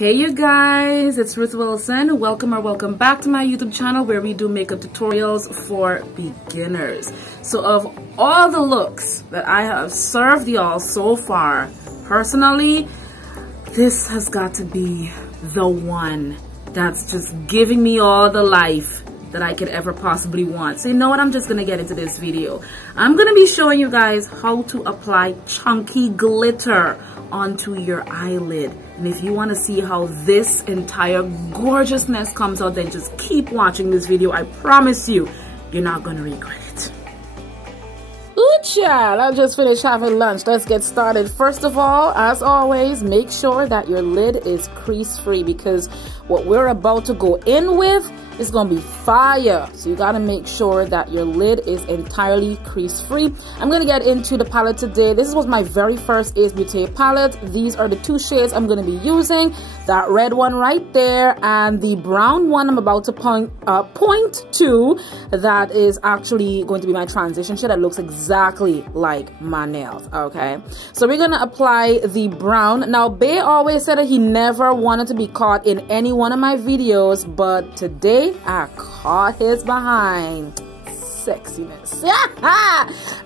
Hey you guys, it's Ruth Wilson. Welcome back to my YouTube channel where we do makeup tutorials for beginners. So of all the looks that I have served y'all so far, personally, this has got to be the one that's just giving me all the life that I could ever possibly want. So you know what, I'm just gonna get into this video. I'm gonna be showing you guys how to apply chunky glitter onto your eyelid. And if you want to see how this entire gorgeousness comes out, then just keep watching this video. I promise you, you're not gonna regret it. Ooh, child, I just finished having lunch. Let's get started. First of all, as always, make sure that your lid is crease free, because what we're about to go in with is gonna be fire. So you gotta make sure that your lid is entirely crease free. I'm gonna get into the palette today. This was my very first Ace Beauty palette. These are the two shades I'm gonna be using. That red one right there and the brown one I'm about to point to, that is actually going to be my transition shade. That looks exactly like my nails. Okay, so we're gonna apply the brown. Now Bay always said that he never wanted to be caught in any one of my videos, but today I caught his behind. Sexiness.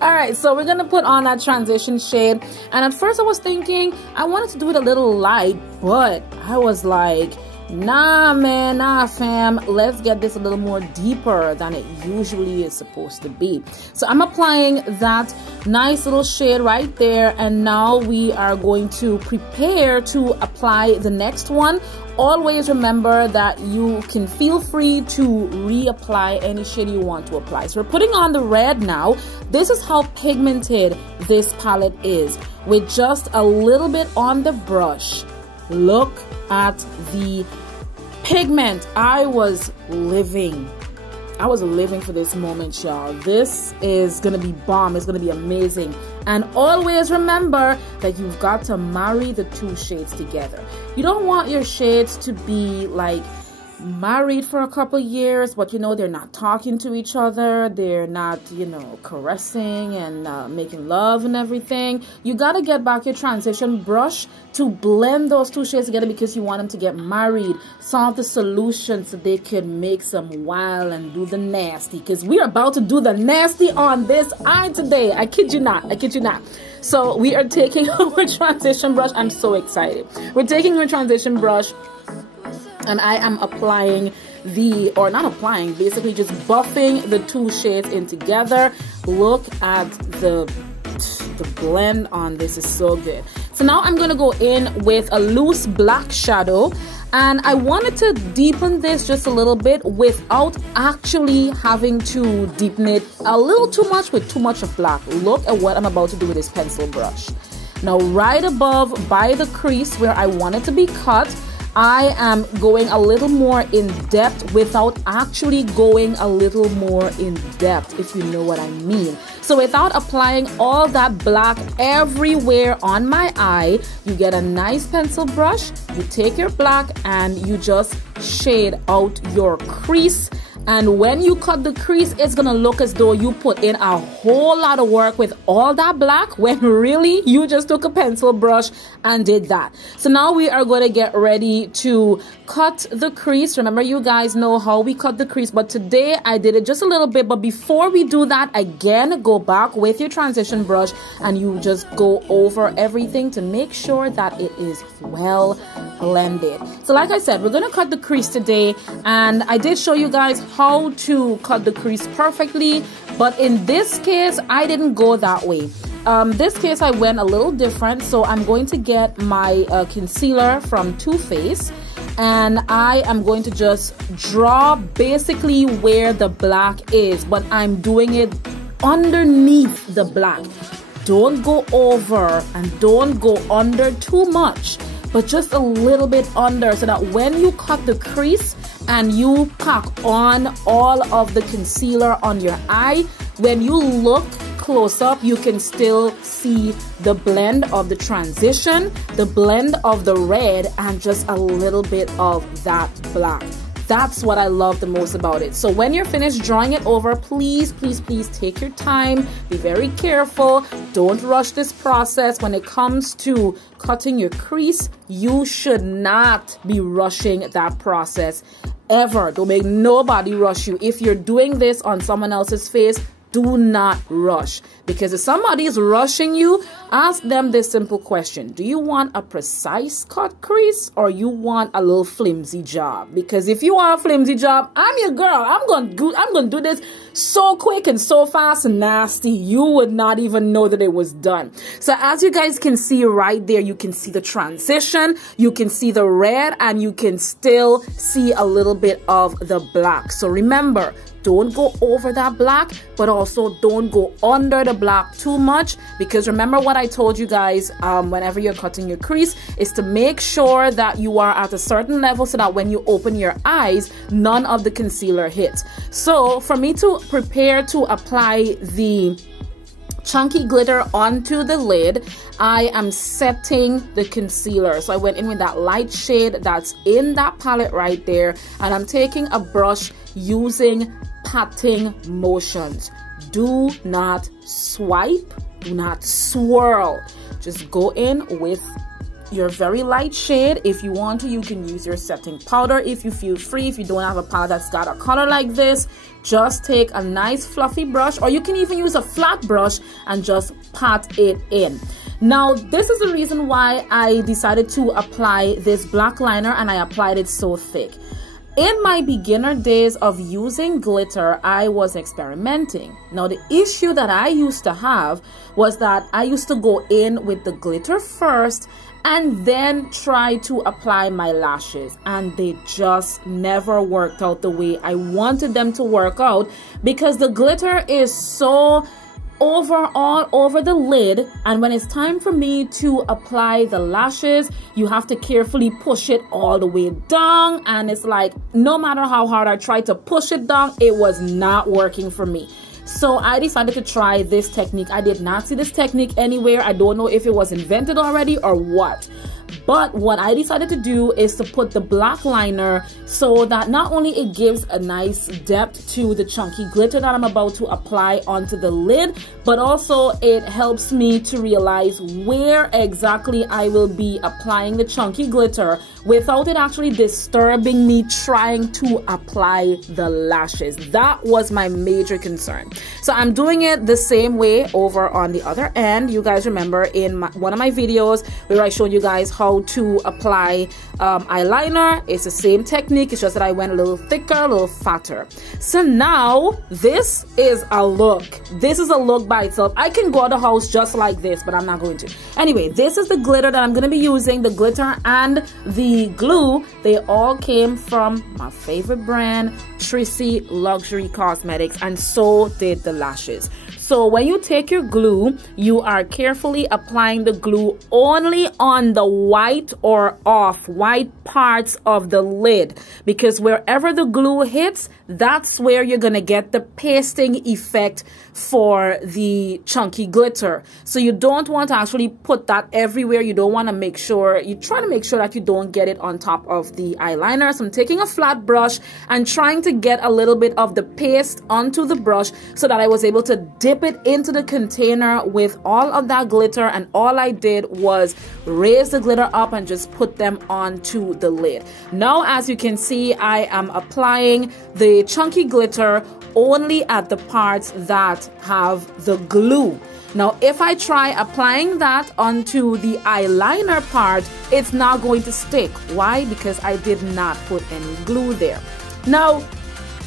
All right, so we're gonna put on that transition shade, and at first I was thinking I wanted to do it a little light, but I was like, nah man, nah fam, let's get this a little more deeper than it usually is supposed to be. So I'm applying that nice little shade right there, and now we are going to prepare to apply the next one. Always remember that you can feel free to reapply any shade you want to apply. So we're putting on the red now. This is how pigmented this palette is. With just a little bit on the brush, look at the pigment. I was living for this moment, y'all. This is gonna be bomb. It's gonna be amazing. And always remember that you've got to marry the two shades together. You don't want your shades to be like married for a couple years, but you know, they're not talking to each other, they're not, you know, caressing and making love and everything. You got to get back your transition brush to blend those two shades together, because you want them to get married. Solve the solution so they can make some wild and do the nasty, because we're about to do the nasty on this eye today. I kid you not. So we are taking our transition brush. I'm so excited. We're taking our transition brush, and I am applying basically just buffing the two shades in together. Look at the blend on this, is so good. So now I'm going to go in with a loose black shadow, and I wanted to deepen this just a little bit without actually having to deepen it a little too much with too much of black. Look at what I'm about to do with this pencil brush. Now right above by the crease where I want it to be cut, I am going a little more in depth without actually going a little more in depth, if you know what I mean. So without applying all that black everywhere on my eye, you get a nice pencil brush, you take your black and you just shade out your crease. And when you cut the crease, it's gonna look as though you put in a whole lot of work with all that black, when really you just took a pencil brush and did that. So now we are going to get ready to cut the crease. Remember, you guys know how we cut the crease, but today I did it just a little bit. But before we do that, again, go back with your transition brush and you just go over everything to make sure that it is well blended. So like I said, we're going to cut the crease today, and I did show you guys how to cut the crease perfectly, but in this case I didn't go that way. This case I went a little different. So I'm going to get my concealer from Too Faced, and I am going to just draw basically where the black is, but I'm doing it underneath the black. Don't go over and don't go under too much, but just a little bit under, so that when you cut the crease and you pack on all of the concealer on your eye, when you look close up, you can still see the blend of the transition, the blend of the red, and just a little bit of that black. That's what I love the most about it. So when you're finished drawing it over, please, please, please take your time. Be very careful. Don't rush this process. When it comes to cutting your crease, you should not be rushing that process ever. Don't make nobody rush you. If you're doing this on someone else's face, do not rush, because if somebody is rushing you, ask them this simple question: do you want a precise cut crease or you want a little flimsy job? Because if you want a flimsy job, I'm your girl. I'm gonna do this so quick and so fast and nasty, you would not even know that it was done. So as you guys can see right there, you can see the transition, you can see the red, and you can still see a little bit of the black. So remember, don't go over that black, but also don't go under the black too much, because remember what I told you guys whenever you're cutting your crease is to make sure that you are at a certain level so that when you open your eyes, none of the concealer hits. So for me to prepare to apply the chunky glitter onto the lid, I am setting the concealer. So I went in with that light shade that's in that palette right there, and I'm taking a brush using patting motions. Do not swipe, do not swirl. Just go in with your very light shade. If you want to, you can use your setting powder if you feel free. If you don't have a palette that's got a color like this, just take a nice fluffy brush, or you can even use a flat brush and just pat it in. Now, this is the reason why I decided to apply this black liner, and I applied it so thick. In my beginner days of using glitter, I was experimenting. Now, the issue that I used to have was that I used to go in with the glitter first and then try to apply my lashes, and they just never worked out the way I wanted them to work out, because the glitter is so all over the lid, and when it's time for me to apply the lashes, you have to carefully push it all the way down, and it's like no matter how hard I tried to push it down, it was not working for me. So I decided to try this technique. I did not see this technique anywhere. I don't know if it was invented already or what. But what I decided to do is to put the black liner so that not only it gives a nice depth to the chunky glitter that I'm about to apply onto the lid, but also it helps me to realize where exactly I will be applying the chunky glitter without it actually disturbing me trying to apply the lashes. That was my major concern. So I'm doing it the same way over on the other end. You guys remember in one of my videos where I showed you guys how to apply eyeliner. It's the same technique, it's just that I went a little thicker, a little fatter. So now this is a look. This is a look by itself. I can go out the house just like this, but I'm not going to. Anyway, this is the glitter that I'm going to be using. The glitter and the glue, they all came from my favorite brand, Trissy Luxury Cosmetics, and so did the lashes. So when you take your glue, you are carefully applying the glue only on the white or off-white parts of the lid, because wherever the glue hits, that's where you're going to get the pasting effect for the chunky glitter. So you don't want to actually put that everywhere. You don't want to make sure, you try to make sure that you don't get it on top of the eyeliner. So I'm taking a flat brush and trying to get a little bit of the paste onto the brush so that I was able to dip it into the container with all of that glitter, and all I did was raise the glitter up and just put them onto the lid. Now, as you can see, I am applying the chunky glitter only at the parts that have the glue. Now, if I try applying that onto the eyeliner part, it's not going to stick. Why? Because I did not put any glue there. Now,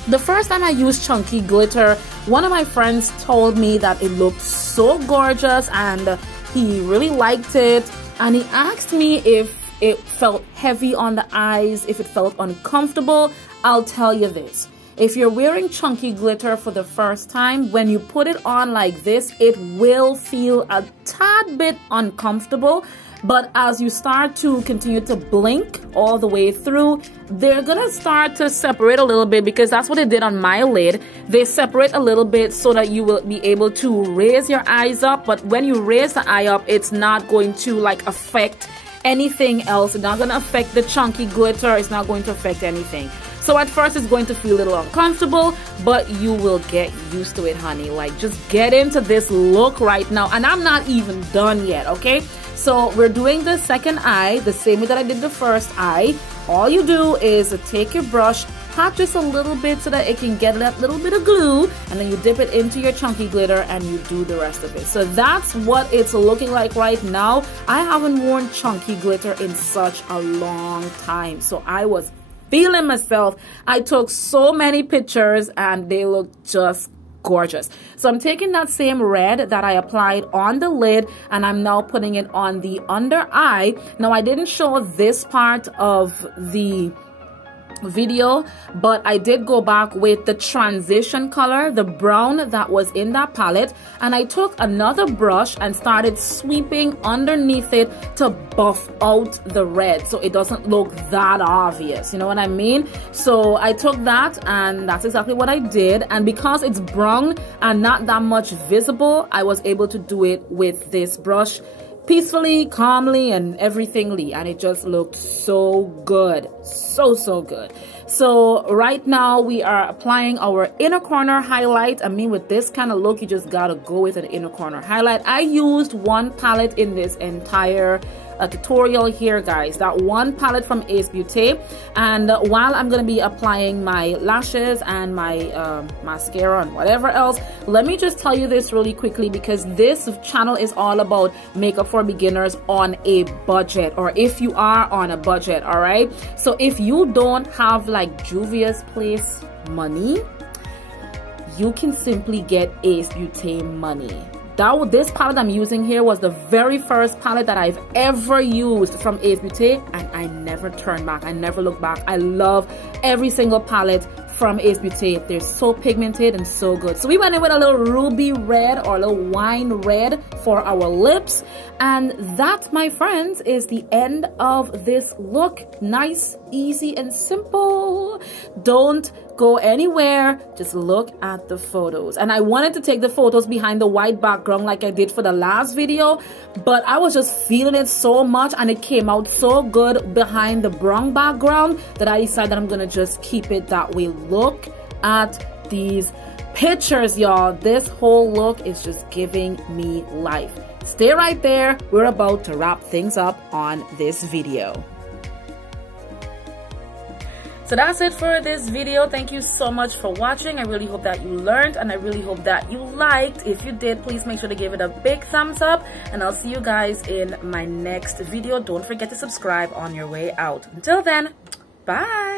the first time I used chunky glitter, one of my friends told me that it looked so gorgeous and he really liked it, and he asked me if it felt heavy on the eyes, if it felt uncomfortable. I'll tell you this. If you're wearing chunky glitter for the first time, when you put it on like this, it will feel a tad bit uncomfortable. But as you start to continue to blink all the way through, they're gonna start to separate a little bit, because that's what it did on my lid. They separate a little bit so that you will be able to raise your eyes up. But when you raise the eye up, it's not going to like affect anything else. It's not gonna affect the chunky glitter. It's not going to affect anything. So at first it's going to feel a little uncomfortable, but you will get used to it, honey. Like, just get into this look right now. And I'm not even done yet, okay? So we're doing the second eye the same way that I did the first eye. All you do is take your brush, pat just a little bit so that it can get that little bit of glue, and then you dip it into your chunky glitter and you do the rest of it. So that's what it's looking like right now. I haven't worn chunky glitter in such a long time, so I was feeling myself. I took so many pictures and they look just gorgeous. So I'm taking that same red that I applied on the lid and I'm now putting it on the under eye. Now I didn't show this part of the video, but I did go back with the transition color, the brown that was in that palette, and I took another brush and started sweeping underneath it to buff out the red so it doesn't look that obvious, you know what I mean? So I took that and that's exactly what I did, and because it's brown and not that much visible, I was able to do it with this brush peacefully, calmly, and everythingly, and it just looked so good, so good. So right now we are applying our inner corner highlight. I mean, with this kind of look, you just gotta go with an inner corner highlight. I used one palette in this entire tutorial here, guys, that one palette from Ace Beauty. And while I'm gonna be applying my lashes and my mascara and whatever else, let me just tell you this really quickly, because this channel is all about makeup for beginners on a budget, or if you are on a budget. All right, so if you don't have like Juvia's Place money, you can simply get Ace Beauty money. This palette I'm using here was the very first palette that I've ever used from Ace Beauty, and I never turned back. I never looked back. I love every single palette from Ace Beauty. They're so pigmented and so good. So we went in with a little ruby red or a little wine red for our lips, and that, my friends, is the end of this look. Nice, easy, and simple. Don't go anywhere, just look at the photos. And I wanted to take the photos behind the white background like I did for the last video, but I was just feeling it so much and it came out so good behind the brown background that I decided that I'm gonna just keep it that way. Look at these pictures, y'all. This whole look is just giving me life. Stay right there, we're about to wrap things up on this video. So that's it for this video. Thank you so much for watching. I really hope that you learned and I really hope that you liked. If you did, please make sure to give it a big thumbs up, and I'll see you guys in my next video. Don't forget to subscribe on your way out. Until then, bye.